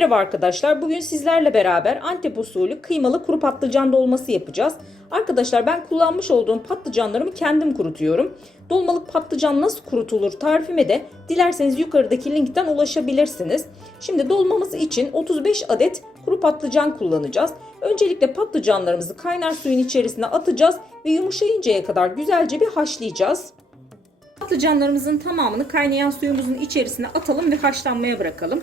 Merhaba arkadaşlar. Bugün sizlerle beraber Antep usulü kıymalı kuru patlıcan dolması yapacağız. Arkadaşlar ben kullanmış olduğum patlıcanlarımı kendim kurutuyorum. Dolmalık patlıcan nasıl kurutulur tarifime de dilerseniz yukarıdaki linkten ulaşabilirsiniz. Şimdi dolmamız için 35 adet kuru patlıcan kullanacağız. Öncelikle patlıcanlarımızı kaynar suyun içerisine atacağız ve yumuşayıncaya kadar güzelce bir haşlayacağız. Patlıcanlarımızın tamamını kaynayan suyumuzun içerisine atalım ve haşlanmaya bırakalım.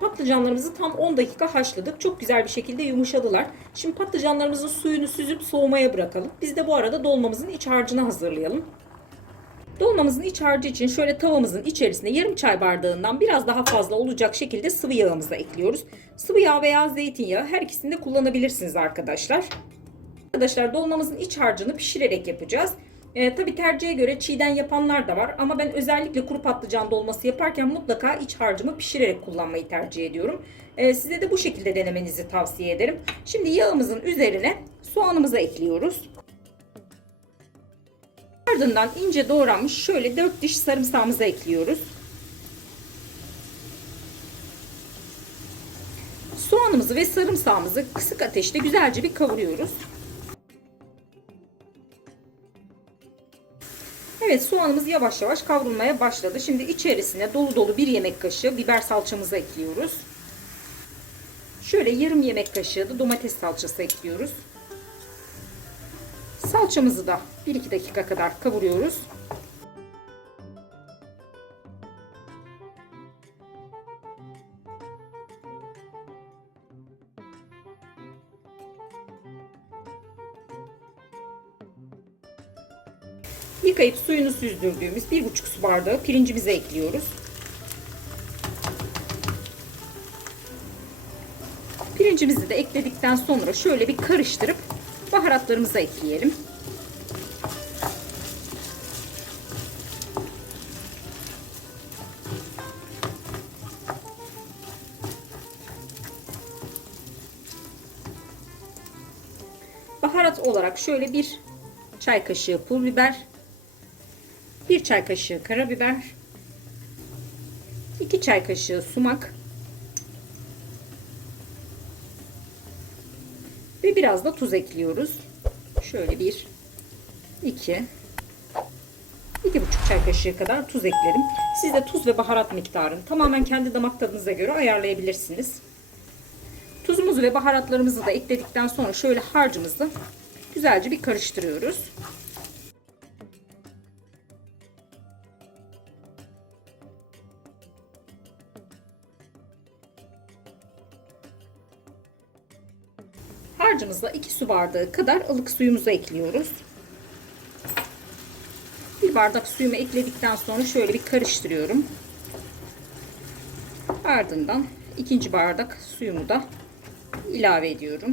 Patlıcanlarımızı tam 10 dakika haşladık. Çok güzel bir şekilde yumuşadılar. Şimdi patlıcanlarımızın suyunu süzüp soğumaya bırakalım. Biz de bu arada dolmamızın iç harcını hazırlayalım. Dolmamızın iç harcı için şöyle tavamızın içerisine yarım çay bardağından biraz daha fazla olacak şekilde sıvı yağımızı ekliyoruz. Sıvı yağ veya zeytinyağı her ikisini de kullanabilirsiniz arkadaşlar. Arkadaşlar dolmamızın iç harcını pişirerek yapacağız. Tabi tercihe göre çiğden yapanlar da var ama ben özellikle kuru patlıcan dolması yaparken mutlaka iç harcımı pişirerek kullanmayı tercih ediyorum. Size de bu şekilde denemenizi tavsiye ederim. Şimdi yağımızın üzerine soğanımızı ekliyoruz. Ardından ince doğranmış şöyle 4 diş sarımsağımızı ekliyoruz. Soğanımızı ve sarımsağımızı kısık ateşte güzelce bir kavuruyoruz. Evet, soğanımız yavaş yavaş kavrulmaya başladı. Şimdi içerisine dolu dolu 1 yemek kaşığı biber salçamızı ekliyoruz. Şöyle yarım yemek kaşığı da domates salçası ekliyoruz. Salçamızı da 1-2 dakika kadar kavuruyoruz. Yıkayıp suyunu süzdürdüğümüz 1,5 su bardağı pirincimizi ekliyoruz. Pirincimizi de ekledikten sonra şöyle bir karıştırıp baharatlarımızı ekleyelim. Baharat olarak şöyle 1 çay kaşığı pul biber, 1 çay kaşığı karabiber, 2 çay kaşığı sumak ve biraz da tuz ekliyoruz. Şöyle 1, 2, 2,5 çay kaşığı kadar tuz ekledim. Siz de tuz ve baharat miktarını tamamen kendi damak tadınıza göre ayarlayabilirsiniz. Tuzumuzu ve baharatlarımızı da ekledikten sonra şöyle harcımızı güzelce bir karıştırıyoruz. Harcımıza 2 su bardağı kadar ılık suyumuzu ekliyoruz. 1 bardak suyumu ekledikten sonra şöyle bir karıştırıyorum. Ardından 2. bardak suyumu da ilave ediyorum.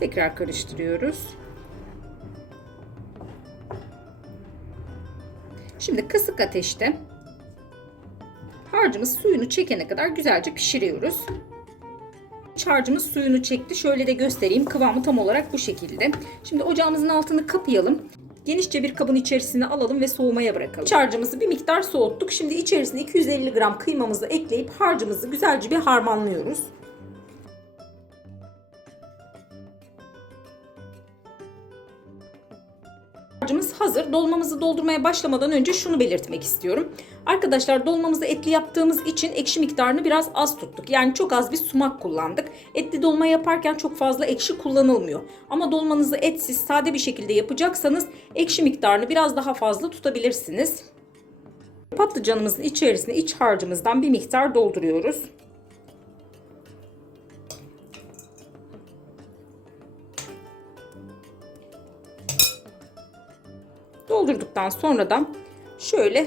Tekrar karıştırıyoruz. Şimdi kısık ateşte harcımız suyunu çekene kadar güzelce pişiriyoruz. Harcımız suyunu çekti. Şöyle de göstereyim. Kıvamı tam olarak bu şekilde. Şimdi ocağımızın altını kapayalım. Genişçe bir kabın içerisine alalım ve soğumaya bırakalım. Harcımızı bir miktar soğuttuk. Şimdi içerisine 250 gram kıymamızı ekleyip harcımızı güzelce bir harmanlıyoruz. Harcımız hazır. Dolmamızı doldurmaya başlamadan önce şunu belirtmek istiyorum. Arkadaşlar dolmamızı etli yaptığımız için ekşi miktarını biraz az tuttuk. Yani çok az bir sumak kullandık. Etli dolma yaparken çok fazla ekşi kullanılmıyor. Ama dolmanızı etsiz, sade bir şekilde yapacaksanız ekşi miktarını biraz daha fazla tutabilirsiniz. Patlıcanımızın içerisine iç harcımızdan bir miktar dolduruyoruz. Doldurduktan sonra da şöyle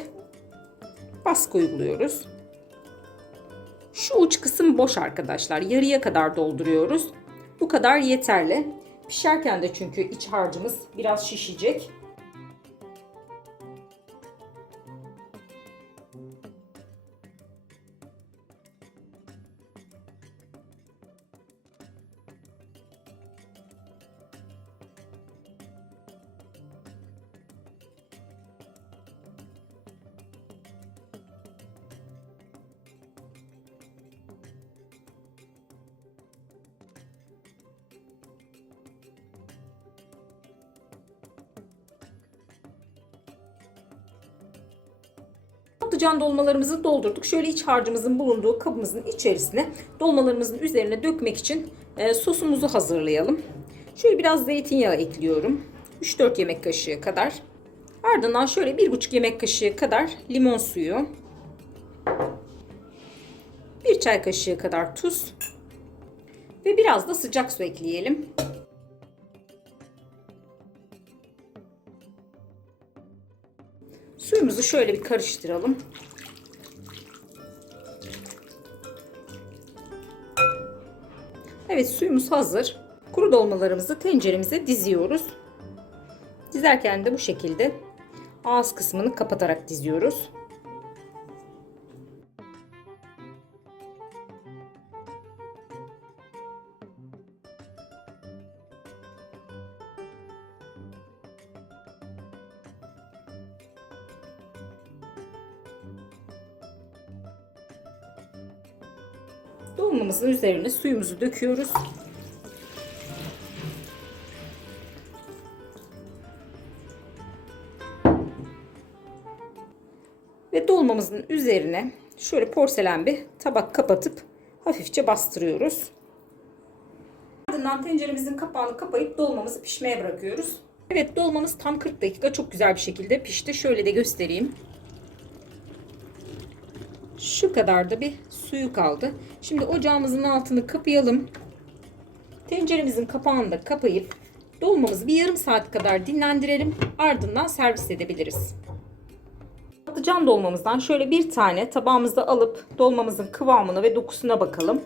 baskı uyguluyoruz. Şu uç kısım boş arkadaşlar. Yarıya kadar dolduruyoruz. Bu kadar yeterli. Pişerken de çünkü iç harcımız biraz şişecek. Patlıcan dolmalarımızı doldurduk. Şöyle iç harcımızın bulunduğu kabımızın içerisine dolmalarımızın üzerine dökmek için sosumuzu hazırlayalım. Şöyle biraz zeytinyağı ekliyorum. 3-4 yemek kaşığı kadar. Ardından şöyle 1,5 yemek kaşığı kadar limon suyu. 1 çay kaşığı kadar tuz. Ve biraz da sıcak su ekleyelim. Suyumuzu şöyle bir karıştıralım. Evet, suyumuz hazır. Kuru dolmalarımızı tenceremize diziyoruz. Dizerken de bu şekilde ağız kısmını kapatarak diziyoruz. Dolmamızın üzerine suyumuzu döküyoruz. Ve dolmamızın üzerine şöyle porselen bir tabak kapatıp hafifçe bastırıyoruz. Ardından tenceremizin kapağını kapayıp dolmamızı pişmeye bırakıyoruz. Evet, dolmamız tam 40 dakika çok güzel bir şekilde pişti. Şöyle de göstereyim. Şu kadar da bir suyu kaldı. Şimdi ocağımızın altını kapayalım. Tenceremizin kapağını da kapayıp dolmamızı bir yarım saat kadar dinlendirelim. Ardından servis edebiliriz. Patlıcan dolmamızdan şöyle bir tane tabağımızda alıp dolmamızın kıvamına ve dokusuna bakalım.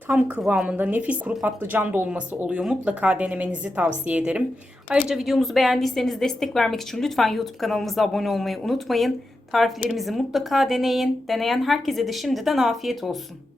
Tam kıvamında nefis kuru patlıcan dolması oluyor. Mutlaka denemenizi tavsiye ederim. Ayrıca videomuzu beğendiyseniz destek vermek için lütfen YouTube kanalımıza abone olmayı unutmayın. Tariflerimizi mutlaka deneyin. Deneyen herkese de şimdiden afiyet olsun.